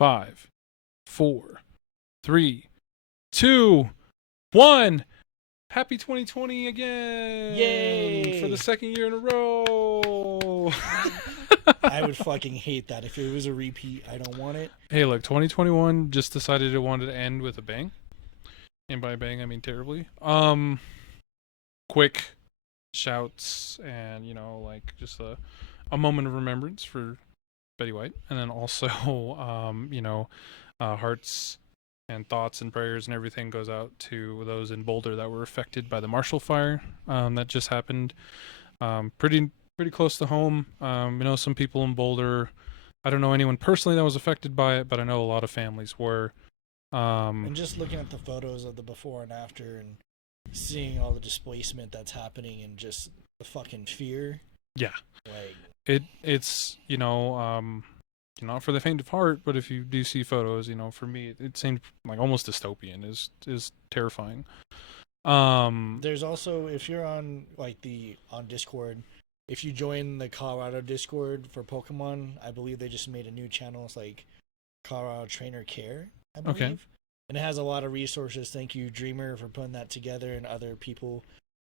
5, 4, 3, 2, 1. Happy 2020 again! Yay! For the second year in a row! I would fucking hate that. If it was a repeat, I don't want it. Hey, look, 2021 just decided it wanted to end with a bang. And by bang, I mean terribly. Quick shouts and, just a moment of remembrance for Betty White. And then also, hearts and thoughts and prayers and everything goes out to those in Boulder that were affected by the Marshall Fire that just happened. Pretty close to home. Some people in Boulder. I don't know anyone personally that was affected by it, but I know a lot of families were. And just looking at the photos of the before and after and seeing all the displacement that's happening and just the fucking fear. Yeah. Like it's not for the faint of heart, but if you do see photos, for me it seemed like almost dystopian. Is terrifying. There's also, if you're on on Discord, if you join the Colorado Discord for Pokemon, I believe they just made a new channel. It's like Colorado Trainer Care, I believe. Okay. And it has a lot of resources. Thank you, Dreamer, for putting that together and other people.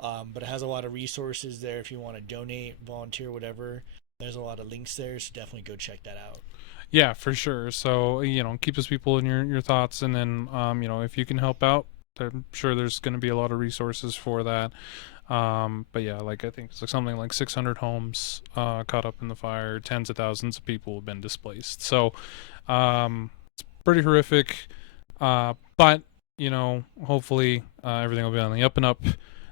But it has a lot of resources there if you want to donate, volunteer, whatever. There's a lot of links there, so definitely go check that out. Yeah, for sure. So, keep those people in your thoughts, and then, if you can help out, I'm sure there's going to be a lot of resources for that. But yeah, I think it's something like 600 homes caught up in the fire. Tens of thousands of people have been displaced. So, it's pretty horrific. But, hopefully everything will be on the up and up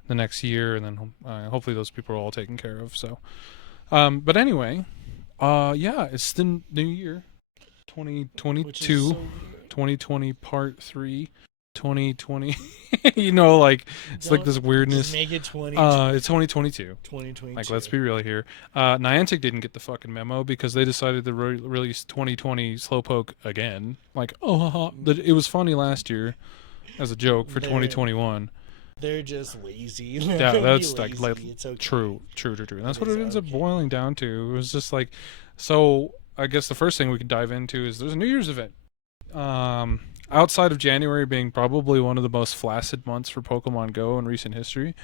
the next year, and then hopefully those people are all taken care of. So, but anyway, it's the new year, 2022, so 2020 part 3. 2020 it's like this weirdness. Just make it 20. It's 2022. 2022. Let's be real here. Niantic didn't get the fucking memo because they decided to release 2020 Slowpoke again. It was funny last year as a joke for 2021. They're just lazy. Yeah, that's lazy. It's okay. True. And that's what it ends up boiling down to. It was just so I guess the first thing we could dive into is there's a New Year's event. Outside of January being probably one of the most flaccid months for Pokemon Go in recent history,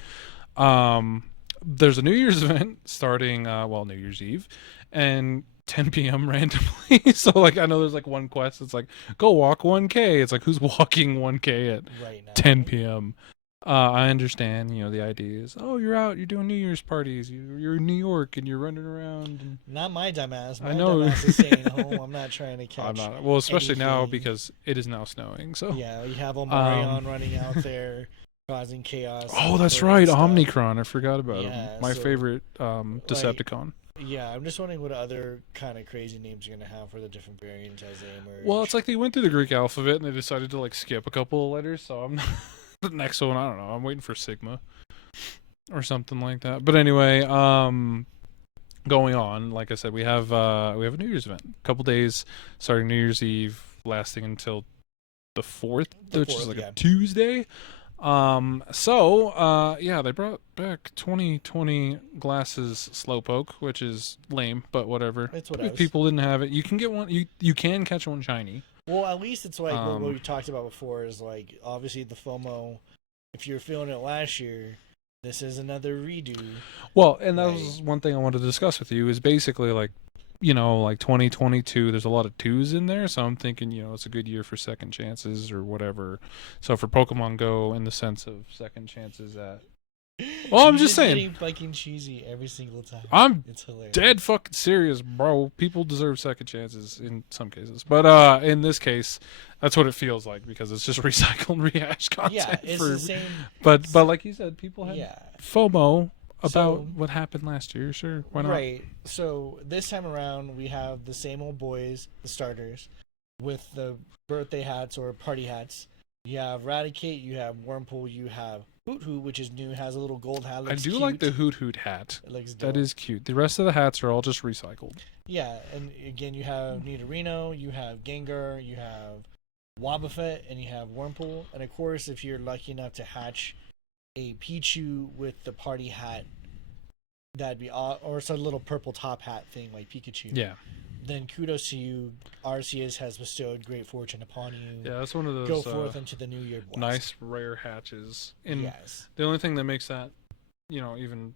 there's a New Year's event starting, New Year's Eve, and 10 p.m. randomly. So, I know there's, one quest. It's go walk 1K. It's who's walking 1K at right now, 10 p.m.? I understand, the idea is, you're out, you're doing New Year's parties, you're in New York, and you're running around. And... Not my dumbass. I know. Dumbass is staying home. I'm not trying to catch. I'm not. Well, especially anything. Now because it is now snowing. So yeah, you have Omarion running out there, causing chaos. Oh, that's right, Omnicron. I forgot about him. My favorite Decepticon. Yeah, I'm just wondering what other kind of crazy names you're gonna have for the different variants as they emerge. Well, it's they went through the Greek alphabet and they decided to skip a couple of letters. So I'm the next one. I don't know. I'm waiting for Sigma or something like that. But anyway, going on. Like I said, we have a New Year's event. A couple days starting New Year's Eve, lasting until the 4th, which is a Tuesday. They brought back 2020 Glasses Slowpoke, which is lame, but whatever. If people didn't have it, you can get one. You can catch one shiny. Well, at least it's what we talked about before is obviously the FOMO. If you're feeling it last year, this is another redo. Well, and that was one thing I wanted to discuss with you is basically 2022, there's a lot of 2s in there, so I'm thinking, it's a good year for second chances or whatever. So for Pokemon Go, in the sense of second chances well, I'm just saying. Getting fucking cheesy every single time. It's hilarious. Dead fucking serious, bro. People deserve second chances in some cases, but in this case, that's what it feels like because it's just recycled, rehashed content. Yeah, it's the same. But like you said, people had FOMO about what happened last year. Sure, why not? Right. So this time around, we have the same old boys, the starters, with the birthday hats or party hats. You have Raticate, you have Wurmple, you have Hoot Hoot, which is new, has a little gold hat. I do like the Hoot Hoot hat. It looks dope. That is cute. The rest of the hats are all just recycled. Yeah, and again, you have Nidorino, you have Gengar, you have Wobbuffet, and you have Wurmple. And of course, if you're lucky enough to hatch a Pichu with the party hat, that'd be or some little purple top hat thing like Pikachu. Yeah. then kudos to you. Arceus has bestowed great fortune upon you. Yeah, that's one of those. Go forth into the new year blessed. Nice rare hatches. And yes. The only thing that makes that, even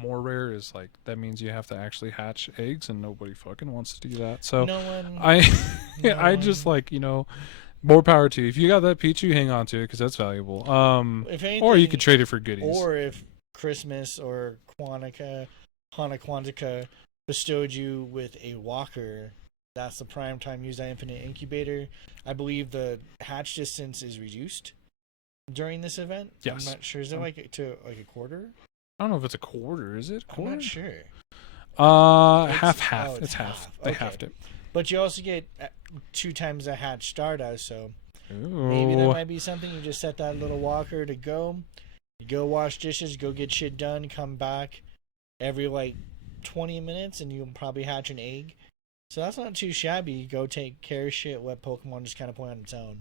more rare is like that means you have to actually hatch eggs, and nobody fucking wants to do that. So no one. I just like more power to you. If you got that Pichu, hang on to it because that's valuable. If anything, or you could trade it for goodies. Or if Christmas or Hana Quantica bestowed you with a walker, that's the prime time. Use that infinite incubator. I believe the hatch distance is reduced during this event. Yes. I'm not sure. Is it like a quarter? I don't know if it's a quarter. Is it? Quarter? I'm not sure. Half. Oh, it's half. They halved it. But you also get 2 times the hatch Stardust, so Ooh. maybe that might be something. You just set that little walker to go. You go wash dishes, go get shit done, come back every like 20 minutes, and you'll probably hatch an egg. So that's not too shabby. Go take care of shit, let Pokemon just kind of play on its own.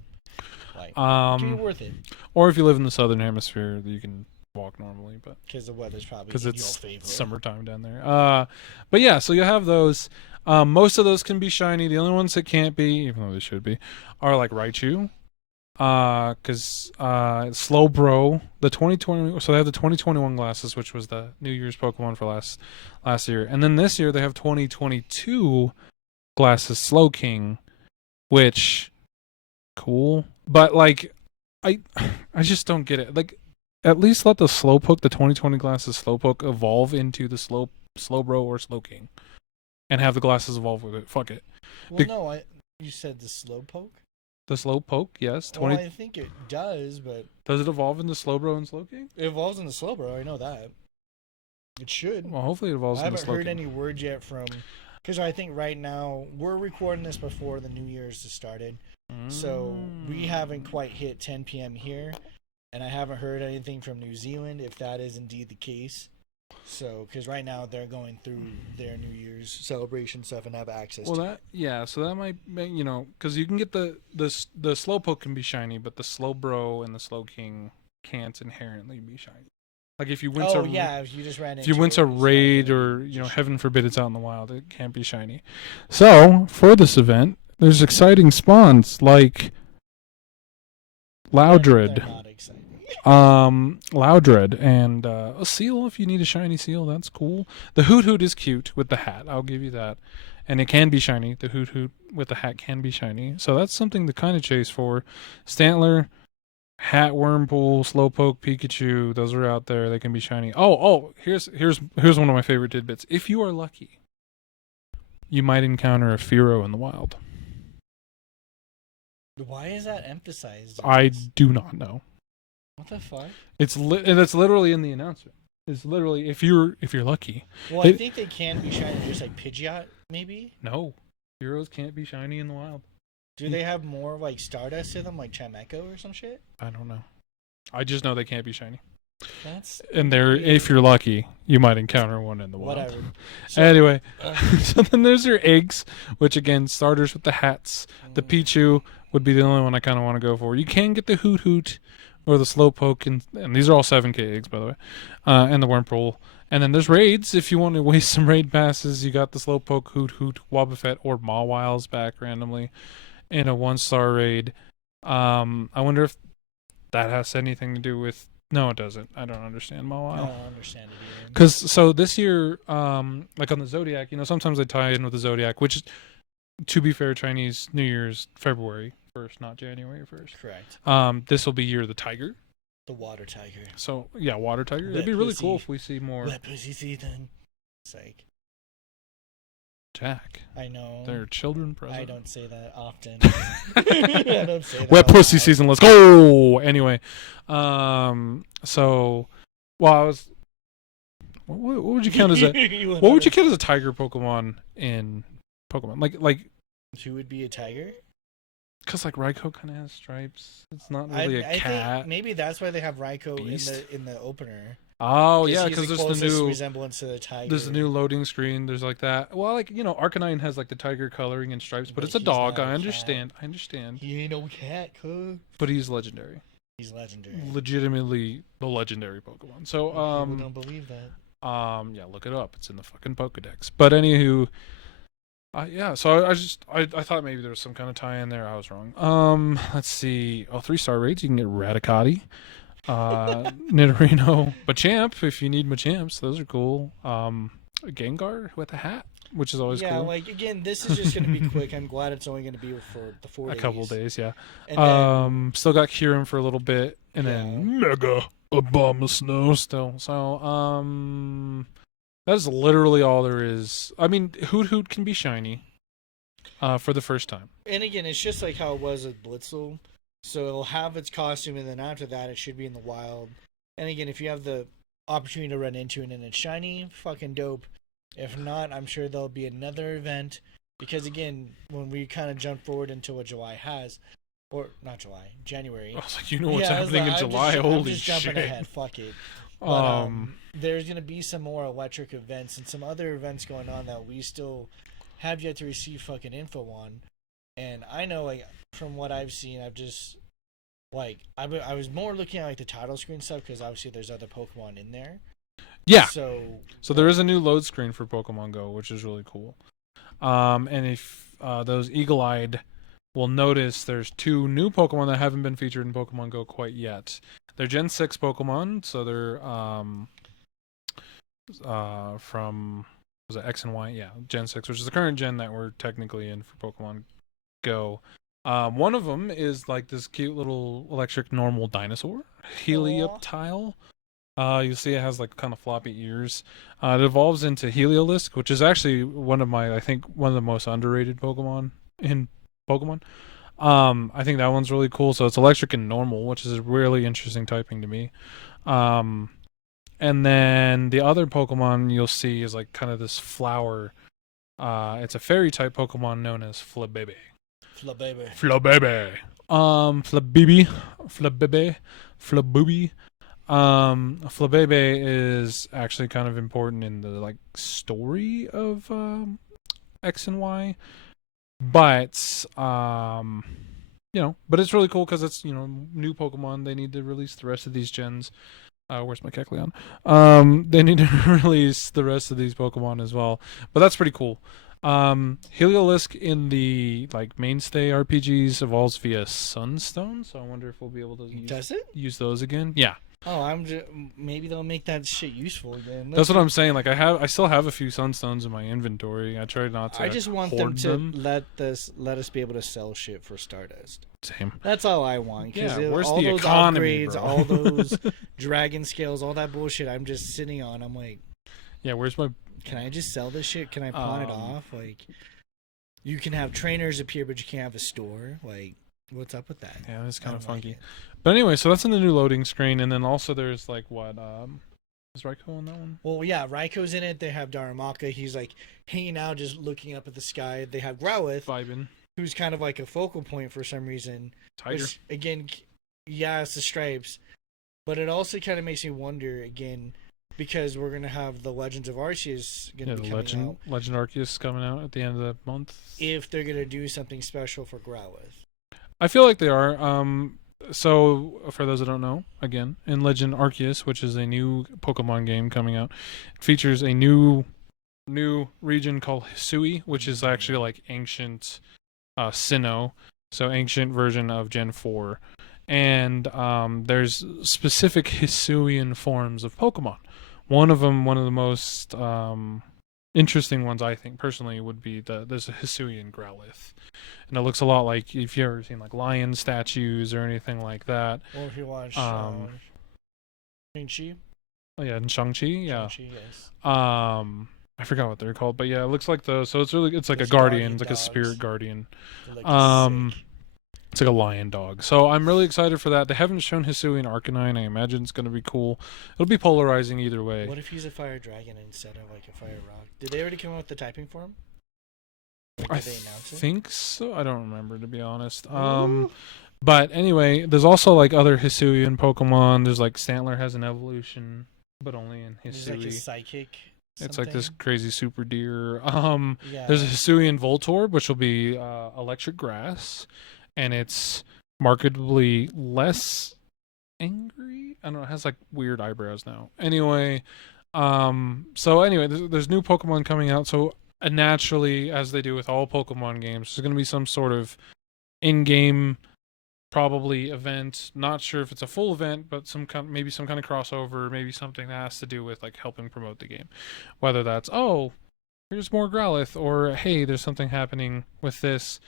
Like, it can be worth it. Or if you live in the southern hemisphere, you can walk normally, but because the weather's probably because it's your favorite. Summertime down there. But yeah, so you have those. Most of those can be shiny. The only ones that can't be, even though they should be, are like Raichu. Because Slowbro, the 2020, so they have the 2021 glasses, which was the New Year's Pokemon for last year, and then this year they have 2022 glasses Slowking, which cool, but like I just don't get it. Like, at least let the Slowpoke, the 2020 glasses Slowpoke, evolve into the Slowbro or Slowking, and have the glasses evolve with it. Fuck it. Well, you said the Slowpoke. The Slowpoke, yes. Well, I think it does, but does it evolve into Slowbro and Slowking? It evolves into Slowbro. I know that. It should. Well, hopefully it evolves into Slowking. I haven't heard any word yet from, because I think right now we're recording this before the New Year's has started, so we haven't quite hit 10 p.m. here, and I haven't heard anything from New Zealand if that is indeed the case. So, because right now they're going through their New Year's celebration stuff and have access to it. So that might, because you can get the Slowpoke can be shiny, but the Slowbro and the Slowking can't inherently be shiny. Like if you went if you just ran into if you went to raid or heaven forbid it's out in the wild, it can't be shiny. So for this event, there's exciting spawns like Loudred. They're not exciting. Loudred and a Seal. If you need a shiny Seal, that's cool. The Hoot is cute with the hat, I'll give you that, and it can be shiny. The Hoot with the hat can be shiny, so that's something to kind of chase for. Stantler, Hat, Wurmple, Slowpoke, Pikachu, those are out there. They can be shiny. Here's one of my favorite tidbits. If you are lucky, you might encounter a Fearow in the wild. Why is that emphasized? I do not know. What the fuck? It's literally in the announcement. It's literally if you're lucky. Well, I think they can be shiny, just like Pidgeot, maybe. No, Heroes can't be shiny in the wild. Do they have more like Stardust in them, like Chimecho or some shit? I don't know. I just know they can't be shiny. And if you're lucky, you might encounter one in the wild. Whatever. So, anyway, so then there's your eggs, which again, starters with the hats. The Pichu would be the only one I kind of want to go for. You can get the Hoot or the Slowpoke, and these are all 7K eggs, by the way, and the Wurmple. And then there's raids. If you want to waste some raid passes, you got the Slowpoke, Hoot, Wobbuffet, or Mawiles back randomly in a 1-star raid. I wonder if that has anything to do with... No, it doesn't. I don't understand Mawile. I don't understand it either. Because, so this year, like on the Zodiac, sometimes they tie in with the Zodiac, which, to be fair, Chinese New Year's February 1st, not January 1st. Correct. This will be Year of the Tiger. The Water Tiger. So, yeah, Water Tiger. It'd be really cool if we see more. Wet pussy season. It's like... Jack. I know. They're children present. I don't say that often. I don't say that Wet pussy season. Let's go. Anyway, so, well, I was. What would you count as a? What would you count as a tiger Pokemon in Pokemon? Like. Who would be a tiger? Because like Raikou kind of has stripes. It's not really a cat. Think maybe that's why they have Raikou Beast? in the opener. Oh yeah, because there's the new resemblance to the tiger. There's the new loading screen. There's like that. Well, like Arcanine has like the tiger coloring and stripes, but it's a dog. I understand. He ain't no cat, cuz. But he's legendary. He's legendary. Legitimately the legendary Pokemon. So people don't believe that. Yeah, look it up. It's in the fucking Pokedex. But anywho, Yeah, so I thought maybe there was some kind of tie in there. I was wrong. Let's see. Oh, 3-star raids. You can get Radicati, Nidorino, Machamp if you need Machamps. Those are cool. Gengar with a hat, which is always cool. Like again, this is just going to be quick. I'm glad it's only going to be for the 4 days. A couple days, yeah. And then, still got Kyurem for a little bit, and then Mega Abomasnow still. So that's literally all there is. I mean, Hoot can be shiny for the first time. And again, it's just like how it was with Blitzel. So it'll have its costume, and then after that, it should be in the wild. And again, if you have the opportunity to run into it and it's shiny, fucking dope. If not, I'm sure there'll be another event. Because again, when we kind of jump forward into what July has, or not July, January. I was like, you know what's happening in July? Holy shit. I'm just jumping ahead. Fuck it. But, there's going to be some more electric events and some other events going on that we still have yet to receive fucking info on. And I know, like, from what I've seen, I've just, like, I was more looking at, like, the title screen stuff because obviously there's other Pokemon in there. Yeah. So there is a new load screen for Pokemon Go, which is really cool. And if those eagle-eyed will notice, there's 2 new Pokemon that haven't been featured in Pokemon Go quite yet. They're Gen 6 Pokemon, so they're from, was it X and Y? Yeah, Gen 6, which is the current gen that we're technically in for Pokemon Go. One of them is like this cute little electric normal dinosaur, Helioptile. You'll see it has like kind of floppy ears. It evolves into Heliolisk, which is actually one of the most underrated Pokemon in Pokemon. I think that one's really cool. So it's electric and normal, which is a really interesting typing to me. And then the other Pokemon you'll see is like kind of this flower. It's a fairy type Pokemon known as Flabebe. Flabebe. Flabebe is actually kind of important in the like story of X and Y, but but it's really cool because it's new Pokemon. They need to release the rest of these gens. Where's my Kecleon? They need to release the rest of these Pokemon as well, but that's pretty cool. Heliolisk in the like mainstay RPGs evolves via Sunstone, so I wonder if we'll be able to use those again. Yeah. Oh, maybe they'll make that shit useful again. That's what I'm saying. Like I still have a few Sunstones in my inventory. I try not to. I just want them to let us be able to sell shit for Stardust. Same. That's all I want. Yeah. Where's all the those economy, upgrades, bro? all those dragon scales, all that bullshit. I'm just sitting on. I'm like, yeah. Where's my? Can I just sell this shit? Can I pawn it off? Like, you can have trainers appear, but you can't have a store. Like, what's up with that? Yeah, that's kind of funky. But anyway, so that's in the new loading screen, and then also there's like what is Raikou on that one? Well, yeah, Raikou's in it. They have Darumaka. He's like hanging out, just looking up at the sky. They have Growlithe, vibing, who's kind of like a focal point for some reason. Tiger. Which, again, yeah, it's the stripes, but it also kind of makes me wonder again because we're gonna have the Legends of Arceus gonna be coming out. Legend Arceus coming out at the end of the month. If they're gonna do something special for Growlithe, I feel like they are. So, for those that don't know, again, in Legend Arceus, which is a new Pokemon game coming out, it features a new region called Hisui, which is actually like ancient Sinnoh, so ancient version of Gen 4. And there's specific Hisuian forms of Pokemon. One of the most interesting ones, I think, personally, would be there's a Hisuian Growlithe. And it looks a lot like, if you've ever seen like lion statues or anything like that. or if you watch Shang-Chi. Oh yeah, and Shang-Chi, yeah. Shang-Chi, yes. I forgot what they're called, but yeah, it looks like it's like a guardian, it's like dogs. a spirit guardian. Like It's like a lion dog. So I'm really excited for that. They haven't shown Hisuian Arcanine. I imagine it's going to be cool. It'll be polarizing either way. What if he's a fire dragon instead of like a fire rock? Did they already come out with the typing for him? I think so. I don't remember, to be honest. But anyway, there's also like other Hisuian Pokemon. There's like Stantler has an evolution, but only in Hisui. There's like a psychic. It's like this crazy super deer. Yeah. There's a Hisuian Voltorb, which will be electric grass, and it's markedly less angry. I don't know. It has like weird eyebrows now. Anyway, there's new Pokemon coming out. So And naturally, as they do with all Pokemon games, there's going to be some sort of in-game probably event. Not sure if it's a full event, but maybe some kind of crossover, maybe something that has to do with like helping promote the game. Whether that's here's more Growlithe, or hey, there's something happening with this.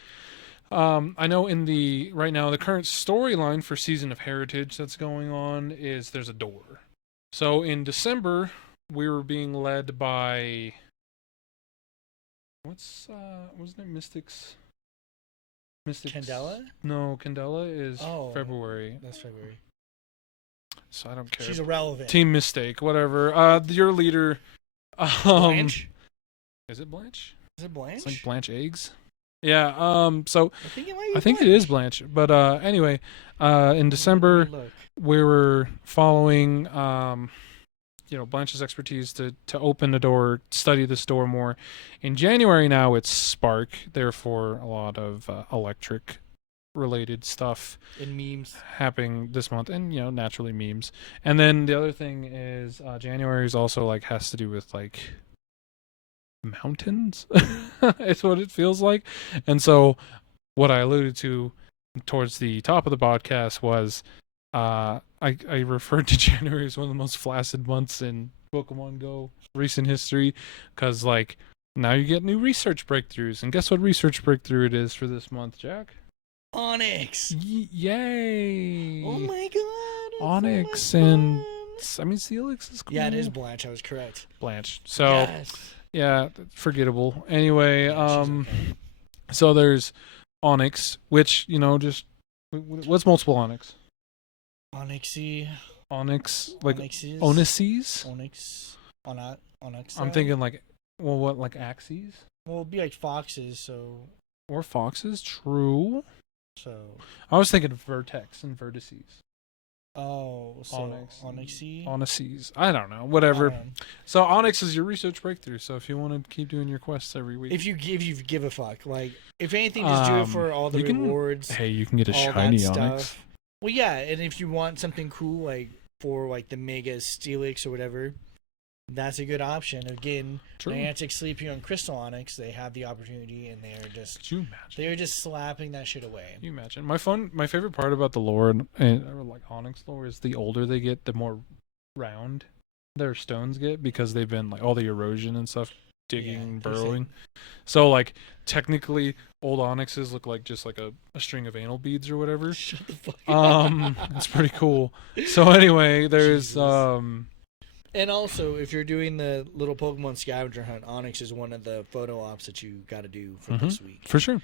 I know right now the current storyline for Season of Heritage that's going on is there's a door. So in December we were being led by wasn't it Mystics? Candela? No, Candela is February. That's February. So I don't care. She's irrelevant. Team Mistake, whatever. Your leader. Blanche? Is it Blanche? Is it Blanche? It's like Blanche Eggs. Yeah. So I think it is Blanche. But anyway, in December we were following Blanche's expertise to open the door, study this door more. In January now it's Spark, therefore a lot of electric related stuff and memes happening this month, and naturally memes. And then the other thing is January is also like has to do with like mountains. It's what it feels like. And so what I alluded to towards the top of the podcast was I referred to January as one of the most flaccid months in Pokemon Go recent history, because like now you get new research breakthroughs, and guess what research breakthrough it is for this month, Jack? Onyx. Yay! Oh my god! Onyx so and Steelix is cool. Yeah, it is Blanche. I was correct. Blanche. So yes. Yeah, forgettable. Anyway, okay. So there's Onyx, which just what's multiple Onyx? Onyxy. Onyx, like Onyxes. Onyxes? Onyx. I'm thinking like Axes? Well, it'd be like foxes, so. Or foxes, true. So. I was thinking Vertex and Vertices. Oh, so Onyxes. I don't know. Whatever. So Onyx is your research breakthrough. So if you want to keep doing your quests every week, if you give a fuck, like if anything, just do it for all the rewards. You can get a shiny Onyx. Well, yeah, and if you want something cool, like for like the Mega Steelix or whatever, that's a good option. Again, Niantic sleeping on Crystal Onyx, they have the opportunity, and they're just slapping that shit away. Can you imagine? My favorite part about the lore and like Onyx lore is the older they get, the more round their stones get, because they've been like all the erosion and stuff, digging, burrowing. So like technically old Onyxes look like just like a string of anal beads or whatever. Shut the fuck up. It's pretty cool. So anyway, there's and also, if you're doing the little Pokemon scavenger hunt, Onyx is one of the photo ops that you got to do for this week. For sure.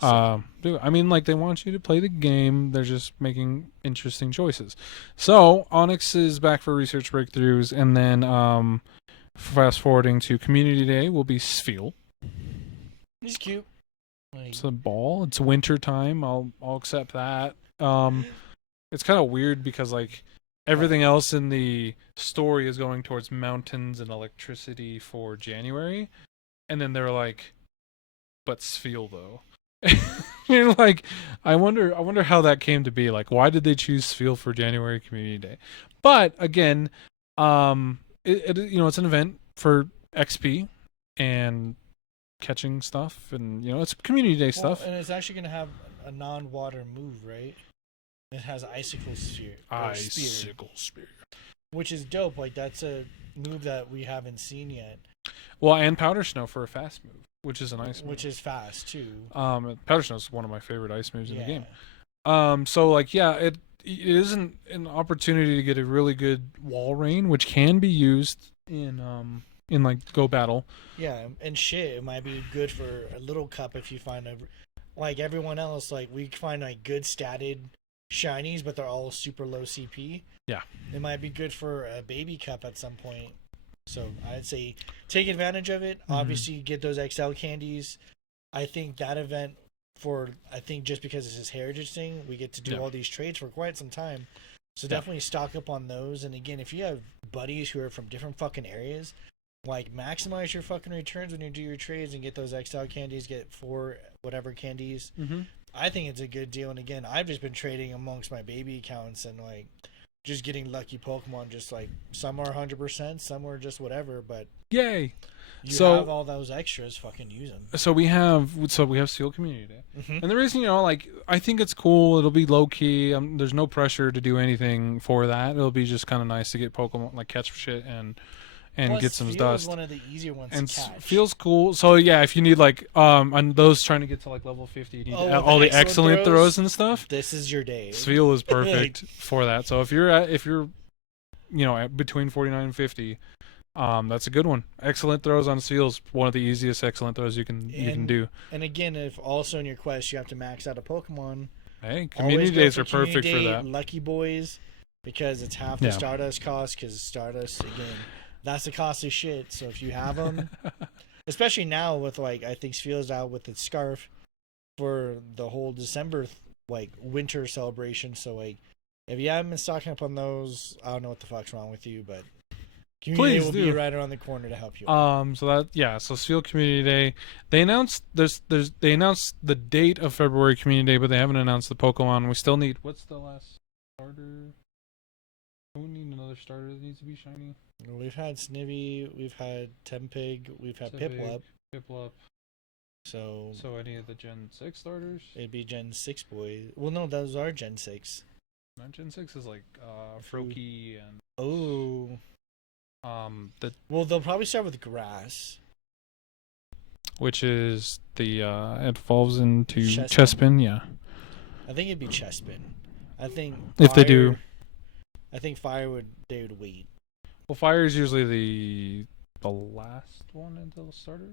So. I mean, like, they want you to play the game. They're just making interesting choices. So, Onyx is back for research breakthroughs. And then, fast forwarding to Community Day will be Spheal. He's cute. It's a ball. It's winter time. I'll accept that. It's kind of weird because, like, everything else in the story is going towards mountains and electricity for January, and then they're like, "But Spheal though." You're like, I wonder how that came to be. Like, why did they choose Spheal for January Community Day? But again, it's an event for XP and catching stuff, and it's Community Day stuff. And it's actually gonna have a non-water move, right? It has Icicle Spear. Spear. Which is dope. Like, that's a move that we haven't seen yet. Well, and Powder Snow for a fast move, which is an ice move. Which is fast, too. Powder Snow is one of my favorite ice moves in the game. So, like, yeah, it isn't an opportunity to get a really good wall rain, which can be used in like, Go Battle. Yeah, and shit, it might be good for a little cup if you find like everyone else, like, we find, like, good statted shinies, but they're all super low CP. Yeah. It might be good for a baby cup at some point. So I'd say take advantage of it. Obviously, get those XL candies. I think that event just because it's this heritage thing, we get to do all these trades for quite some time. So definitely stock up on those. And again, if you have buddies who are from different fucking areas, like, maximize your fucking returns when you do your trades and get those XL candies, get 4 whatever candies. I think it's a good deal. And again, I've just been trading amongst my baby accounts and, like, just getting lucky Pokemon. Just, like, some are 100%, some are just whatever, but yay. You have all those extras, fucking use them. So we have Spheal Community Day, Mm-hmm. and the reason, like, I think it's cool. It'll be low key. There's no pressure to do anything for that. It'll be just kind of nice to get Pokemon, like, catch shit and Plus, get some Spheal dust. is one of the easier ones and to catch. Feels cool. So yeah, if you need like on those trying to get to like level 50, you need all the excellent throws and stuff. This is your day. Spheal is perfect for that. So if you're between 49 and 50, that's a good one. Excellent throws on Spheal is one of the easiest excellent throws you can do. And again, if also in your quest you have to max out a Pokemon, hey, community days are perfect for that. Lucky Boys, because it's half the Stardust cost. Because Stardust, again, that's the cost of shit. So if you have them, especially now with like, I think Spheal's out with its scarf for the whole December like winter celebration. So like, if you haven't been stocking up on those, I don't know what the fuck's wrong with you, but Community Day will be right around the corner to help you. So Spheal Community Day. They announced they announced the date of February Community Day, but they haven't announced the Pokemon. We still need, what's the last starter? We need another starter that needs to be shiny. We've had Snivy, we've had Tempig, we've had Piplup. So any of the Gen 6 starters? It'd be Gen 6 boys. Well, no, those are Gen 6. No, Gen 6 is like Froakie and... Oh. Well, they'll probably start with Grass. Which is the... it evolves into Chespin, yeah. I think it'd be Chespin. I think... If they do... I think they would wait. Well, Fire is usually the last one until the starter.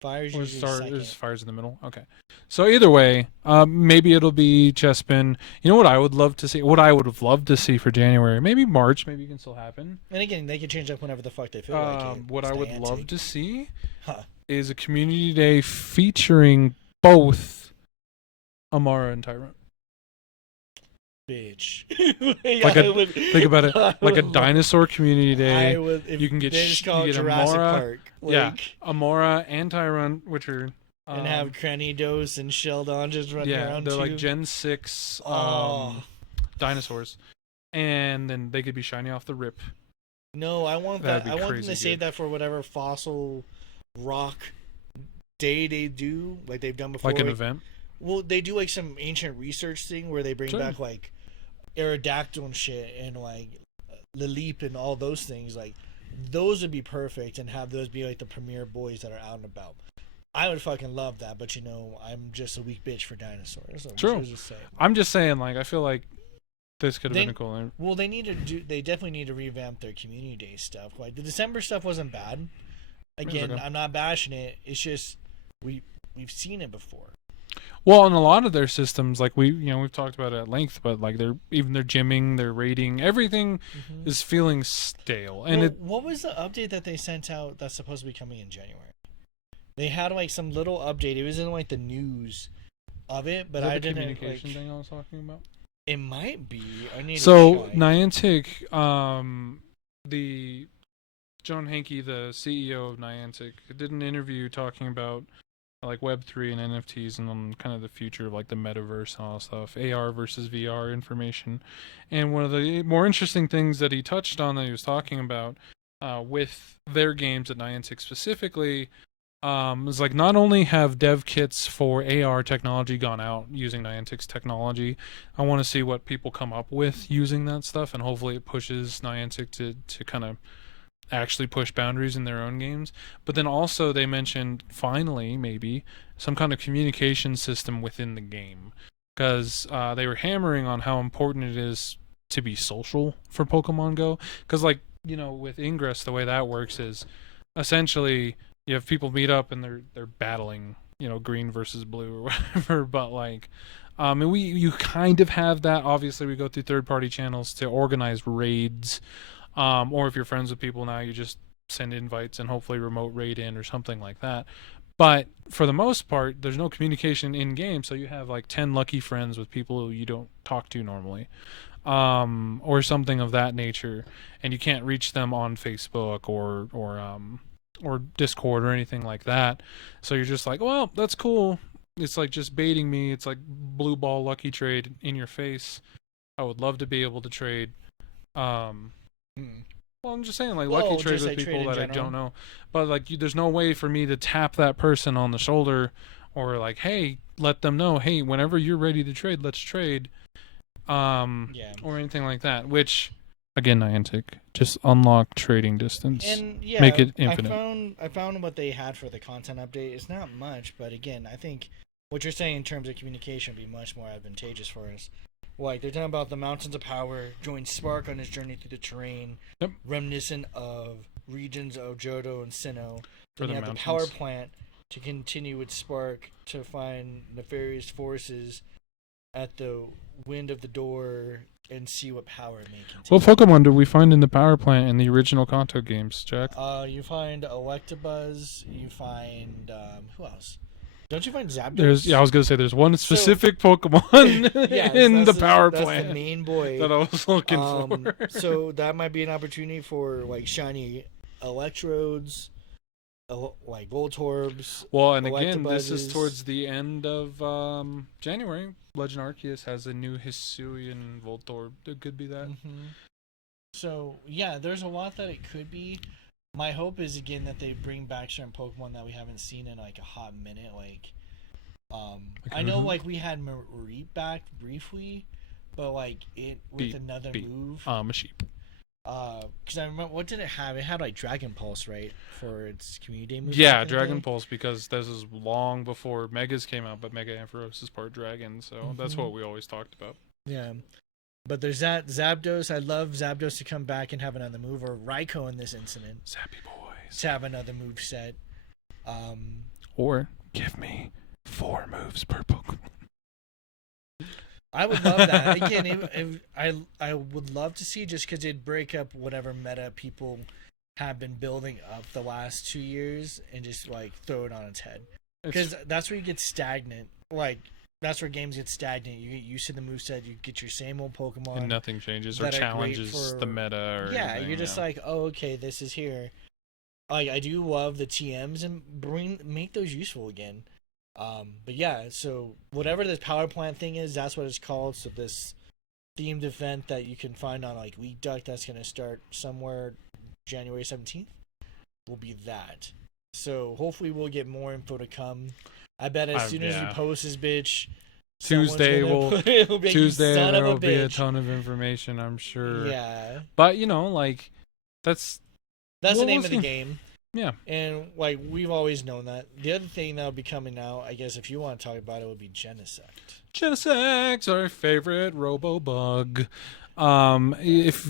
Fire's usually Fire's in the middle. Okay, so either way, maybe it'll be Chespin. You know what I would love to see? What I would have loved to see for January, maybe March, maybe it can still happen. And again, they can change up whenever the fuck they feel like it. What I would love to see is a community day featuring both Amara and Tyrant. Bitch. Think about it, like a dinosaur community day. You can get Jurassic Amora, Park. Amora and Tyrant, which are and have Cranidos and Sheldon just running around. They're like Gen 6 dinosaurs, and then they could be shiny off the rip. No, I want that. I want them to save that for whatever fossil rock day they do, like they've done before. Like an event. Well, they do like some ancient research thing where they bring back like Aerodactyl and shit and like Lilip and all those things. Like those would be perfect, and have those be like the premier boys that are out and about. I would fucking love that, but I'm just a weak bitch for dinosaurs. So true. I'm just saying, like, I feel like this could have been a cool. Well, they definitely need to revamp their community day stuff. Like the December stuff wasn't bad. Again, I'm not bashing it. It's just we've seen it before. Well, in a lot of their systems, like we've talked about it at length, but like their gymming, their rating, everything is feeling stale. And what was the update that they sent out that's supposed to be coming in January? They had like some little update. It was in like the news of it, but I didn't. The communication thing I was talking about. It might be. I need. So Niantic, the John Hanke, the CEO of Niantic, did an interview talking about like Web3 and NFTs and then kind of the future of like the metaverse and all that stuff, AR versus VR information. And one of the more interesting things that he touched on that he was talking about with their games at Niantic specifically is like not only have dev kits for AR technology gone out using Niantic's technology, I want to see what people come up with using that stuff, and hopefully it pushes Niantic to kind of actually push boundaries in their own games. But then also they mentioned finally maybe some kind of communication system within the game, because they were hammering on how important it is to be social for Pokemon Go, because like with Ingress the way that works is essentially you have people meet up and they're battling green versus blue or whatever, but like and you kind of have that. Obviously we go through third-party channels to organize raids. Or if you're friends with people now, you just send invites and hopefully remote raid in or something like that. But for the most part, there's no communication in game, so you have like 10 lucky friends with people who you don't talk to normally, or something of that nature, and you can't reach them on Facebook or Discord or anything like that. So you're just like, well, that's cool. It's like just baiting me. It's like blue ball lucky trade in your face. I would love to be able to trade. Well, I'm just saying, like, Well, lucky trade just, with like, people trade in that I general. don't know. But, like, there's no way for me to tap that person on the shoulder or, like, hey, let them know, hey, whenever you're ready to trade, let's trade. Yeah. Or anything like that. Which, again, Niantic, just unlock trading distance. And yeah, Make it infinite. I found what they had for the content update. It's not much, but again, I think what you're saying in terms of communication would be much more advantageous for us. Like, they're talking about the Mountains of Power, join Spark on his journey through the terrain, Yep. reminiscent of regions of Johto and Sinnoh. For Then you the have the mountains. power plant to continue with Spark to find nefarious forces at the wind of the door and see what power it may contain. What Pokemon did we find in the power plant in the original Kanto games, Jack? You find Electabuzz. You find who else? Don't you find Zapdos? I was gonna say there's one specific Pokemon in the power that's plant the main boy that I was looking for. So that might be an opportunity for like shiny Electrodes, like Voltorbs. Well, and again, this is Electabuzzes. towards the end of January. Legend Arceus has a new Hisuian Voltorb. It could be that. Mm-hmm. So yeah, there's a lot that it could be. My hope is again that they bring back certain Pokemon that we haven't seen in like a hot minute. Like, I know like we had Mareep back briefly, but like it with another move. A sheep. Because I remember, what did it have? It had like Dragon Pulse, right, for its community day move. Yeah, Dragon Pulse, because this is long before Megas came out, but Mega Ampharos is part Dragon, so that's what we always talked about. Yeah. But there's that Zapdos. I'd love Zapdos to come back and have another move, or Raikou in this incident. Zappy boys. To have another move set. Or give me 4 moves per Pokemon. I would love that. Again, I would love to see, just because it'd break up whatever meta people have been building up the last 2 years and just like throw it on its head. Because that's where you get stagnant. Like, that's where games get stagnant. You get used to the moveset, you get your same old Pokemon. And nothing changes or challenges the meta. Or yeah, anything, you're just like, oh, okay, this is here. I do love the TMs and make those useful again. But yeah, so whatever this power plant thing is, that's what it's called. So this themed event that you can find on like League Duck, that's going to start somewhere January 17th, will be that. So hopefully we'll get more info to come. I bet as soon as we post this bitch, Tuesday there'll be a bitch. ton of information, I'm sure. Yeah. But like that's the name of the game. Yeah. And like we've always known that. The other thing that'll be coming out, I guess if you want to talk about it, would be Genesect. Genesect's our favorite Robo-Bug. If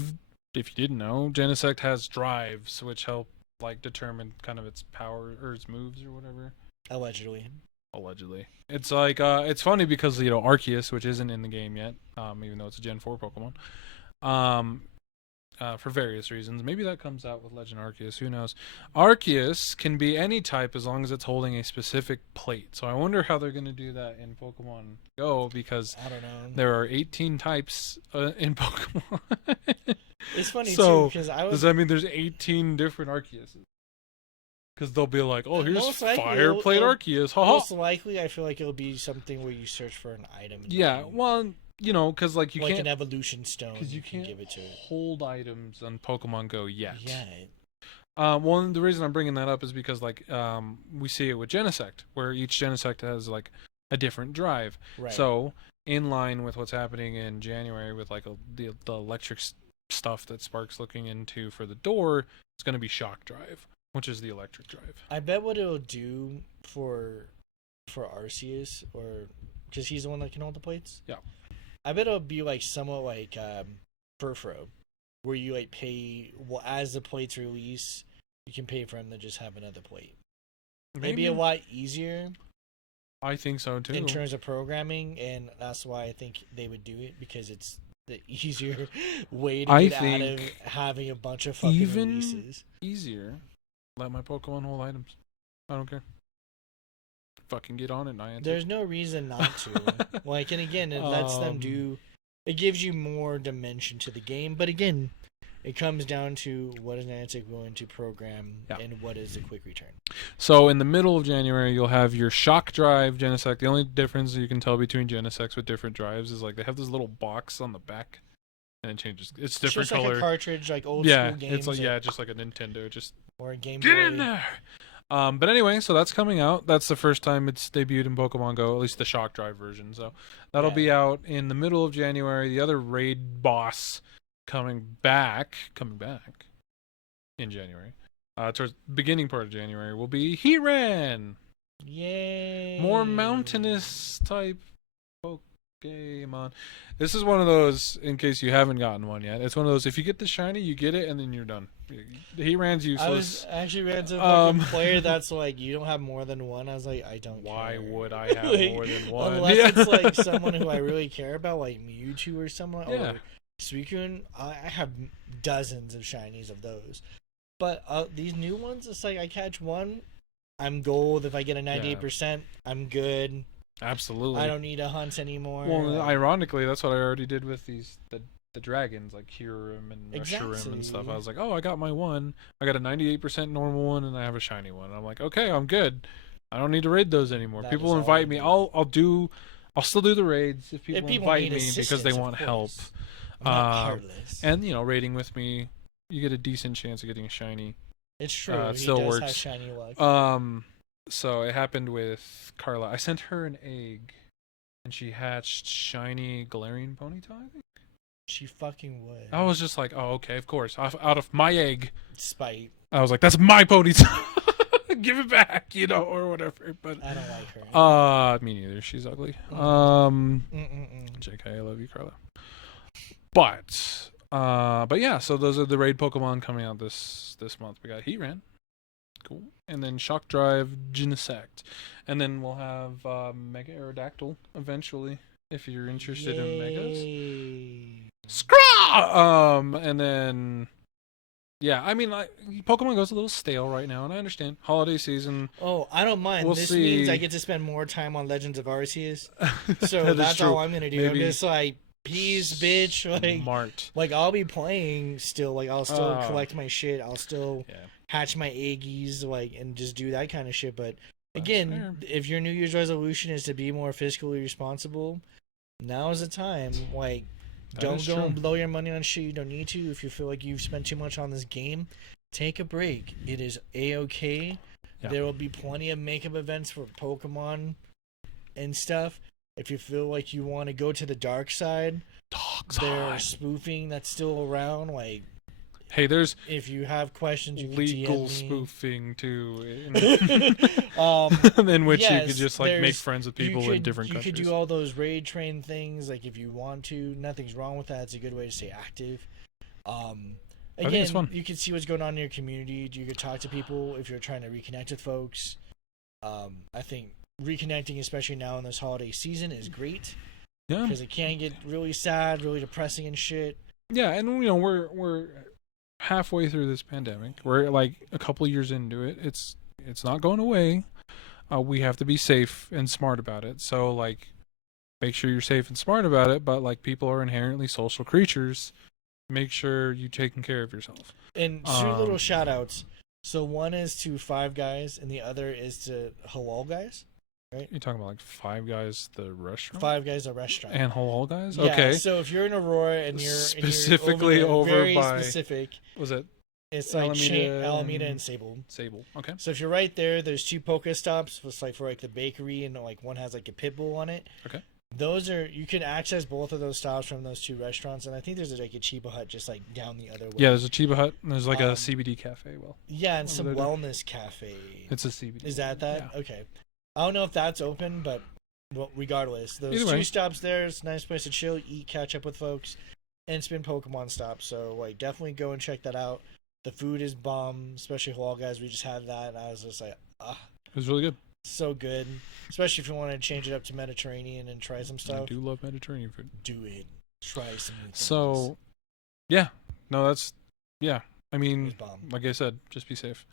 you didn't know, Genesect has drives which help like determine kind of its power or its moves or whatever. Allegedly. It's like it's funny because Arceus, which isn't in the game yet, even though it's a Gen 4 Pokemon, for various reasons. Maybe that comes out with Legend Arceus, who knows. Arceus can be any type as long as it's holding a specific plate. So I wonder how they're going to do that in Pokemon Go, because I don't know. There are 18 types in Pokemon. It's funny too, because does that mean there's 18 different Arceuses? Because they'll be like, oh, here's Fire Plate Arceus. Most likely, I feel like it'll be something where you search for an item. Yeah, well, because like you can't an evolution stone. Because you can't give it to hold items on Pokemon Go yet. Yeah. Well, the reason I'm bringing that up is because like we see it with Genesect, where each Genesect has like a different drive. Right. So in line with what's happening in January with like the electric stuff that Spark's looking into for the door, it's going to be Shock Drive, which is the electric drive. I bet what it'll do for Arceus, or because he's the one that can hold the plates. Yeah. I bet it'll be like somewhat like Furfrou, where you like pay as the plates release, you can pay for him to just have another plate. Maybe a lot easier. I think so too. In terms of programming, and that's why I think they would do it, because it's the easier way to get out of having a bunch of fucking releases. Easier. Let my Pokemon hold items. I don't care. Fucking get on it, Niantic. There's no reason not to. Like, and again, it lets them do. It gives you more dimension to the game, but again, it comes down to what is Niantic willing to program and what is a quick return. So in the middle of January, you'll have your Shock Drive Genesect. The only difference you can tell between Genesects with different drives is like they have this little box on the back. and it changes. It's It's different just like color. a cartridge, like old Yeah, school games. it's like just like a Nintendo. Just or a Game get Boy. in there. But anyway, so that's coming out. That's the first time it's debuted in Pokemon Go, at least the Shock Drive version. So that'll be out in the middle of January. The other raid boss coming back in January. Towards the beginning part of January will be Heatran. Yay! More mountainous type Pokemon. This is one of those, in case you haven't gotten one yet, it's one of those, if you get the shiny, you get it, and then you're done. The Heatran's useless. I was actually read some fucking player that's like, you don't have more than one. I was like, I don't Why care. would I have like, more than one? Unless it's like someone who I really care about, like Mewtwo or someone, Yeah. or Suicune. I have dozens of shinies of those. But these new ones, it's like I catch one, I'm gold. If I get a 98%, I'm good. Absolutely. I don't need to hunt anymore. Well, ironically, that's what I already did with the dragons, like Kyurem and Exactly. Reshiram and stuff. I was like, oh, I got my one. I got a 98% normal one, and I have a shiny one. And I'm like, okay, I'm good. I don't need to raid those anymore. That People is invite all me. you I'll still do the raids if people invite need me because they assistance, of want help. course. I'm not heartless. And raiding with me, you get a decent chance of getting a shiny. It's true. It He still does works. have shiny luck. So it happened with Carla. I sent her an egg, and she hatched shiny Galarian Ponyta, I think. She fucking would. I was just like, oh, okay, of course. Out of my egg. Spite. I was like, that's my Ponyta. Give it back, or whatever. But I don't like her. Me neither. She's ugly. Mm-mm. JK, I love you, Carla. But yeah, so those are the raid Pokemon coming out this month. We got Heatran. Cool. And then Shock Drive, Genesect. And then we'll have Mega Aerodactyl eventually, if you're interested in Megas. Scraw! And then, yeah, I mean, Pokemon Go's a little stale right now, and I understand. Holiday season. Oh, I don't mind. We'll this see. means I get to spend more time on Legends of Arceus. So That is that's true. all I'm going to do. Maybe. I'm just like, peace, bitch. Smart. Like, I'll be playing still. Like, I'll still collect my shit. I'll still hatch my Aggies, and just do that kind of shit. But again, if your New Year's resolution is to be more fiscally responsible, now is the time. Don't go and blow your money on shit you don't need to. If you feel like you've spent too much on this game, take a break. It is A-okay. Yeah. There will be plenty of makeup events for Pokemon and stuff. If you feel like you want to go to the dark side, there's spoofing that's still around. Hey, there's if you have questions, you legal can spoofing too, in which you could just make friends with people in different countries. You could do all those raid train things, if you want to. Nothing's wrong with that. It's a good way to stay active. Again, you can see what's going on in your community. You could talk to people if you're trying to reconnect with folks. I think reconnecting, especially now in this holiday season, is great. Yeah, because it can get really sad, really depressing and shit. Yeah, and we're halfway through this pandemic. We're a couple of years into it. It's not going away. We have to be safe and smart about it. So make sure you're safe and smart about it. But people are inherently social creatures. Make sure you're taking care of yourself. And two little shout outs. So one is to Five Guys and the other is to Halal Guys. Right? You're talking about Five Guys, the restaurant? Five Guys, a restaurant. And Halal Guys? Yeah, okay. So if you're in Aurora and you're specifically over very by specific. Was it? It's Alameda and Sable. Sable. Okay. So if you're right there, there's two Pokestops. It's for the bakery and one has a pit bull on it. Okay. Those are you can access both of those stops from those two restaurants, and I think there's a Chiba Hut just down the other way. Yeah, there's a Chiba Hut and there's a CBD cafe. Yeah, and some wellness cafe. It's a CBD. Is that? Yeah. Okay. I don't know if that's open, but regardless, those two stops there, it's a nice place to chill, eat, catch up with folks, and spin Pokemon stops. So definitely go and check that out. The food is bomb, especially Halal Guys. We just had that, and I was just It was really good. So good, especially if you want to change it up to Mediterranean and try some stuff. I do love Mediterranean food. Do it. Try some new things. So, yeah. No, that's... Yeah. I mean, bomb. Like I said, just be safe.